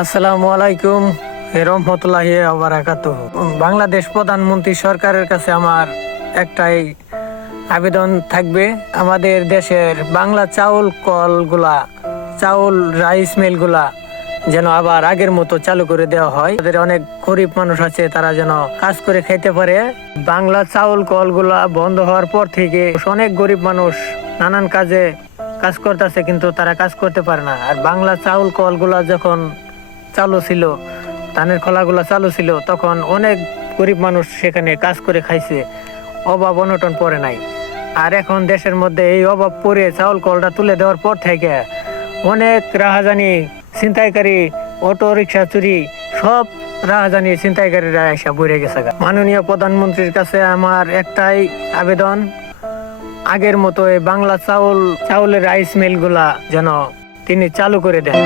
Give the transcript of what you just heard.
আসসালামু আলাইকুম রহমতুল্লাহি ওয়া বারাকাতুহু। বাংলাদেশ প্রধানমন্ত্রী সরকারের কাছে আমার একটাই আবেদন থাকবে, আমাদের দেশের বাংলা চাউল কলগুলা, চাউল রাইস মিলগুলা যেন আবার আগের মতো চালু করে দেওয়া হয়। তাদের অনেক গরিব মানুষ আছে, তারা যেন কাজ করে খেতে পারে। বাংলা চাউল কলগুলা বন্ধ হওয়ার পর থেকে অনেক গরিব মানুষ নানান কাজে কাজ করতেছে, কিন্তু তারা কাজ করতে পারে না। আর বাংলা চাউল কলগুলা যখন চালু ছিল, ধানের খোলাগুলা চালু ছিল, তখন অনেক গরিব মানুষ সেখানে কাজ করে খাইছে, অভাব অনটন পড়ে নাই। আর এখন দেশের মধ্যে এই অভাব পড়ে চাউল কলটা তুলে দেওয়ার পর থেকে অনেক রাহাজানি, ছিনতাইকারী, অটো রিক্সা চুরি, সব রাহাজানি ছিনতাইকারীরা এসে বইরে গেছে। মাননীয় প্রধানমন্ত্রীর কাছে আমার একটাই আবেদন, আগের মতো এই বাংলা চাউলের রাইস মিলগুলা যেন তিনি চালু করে দেন।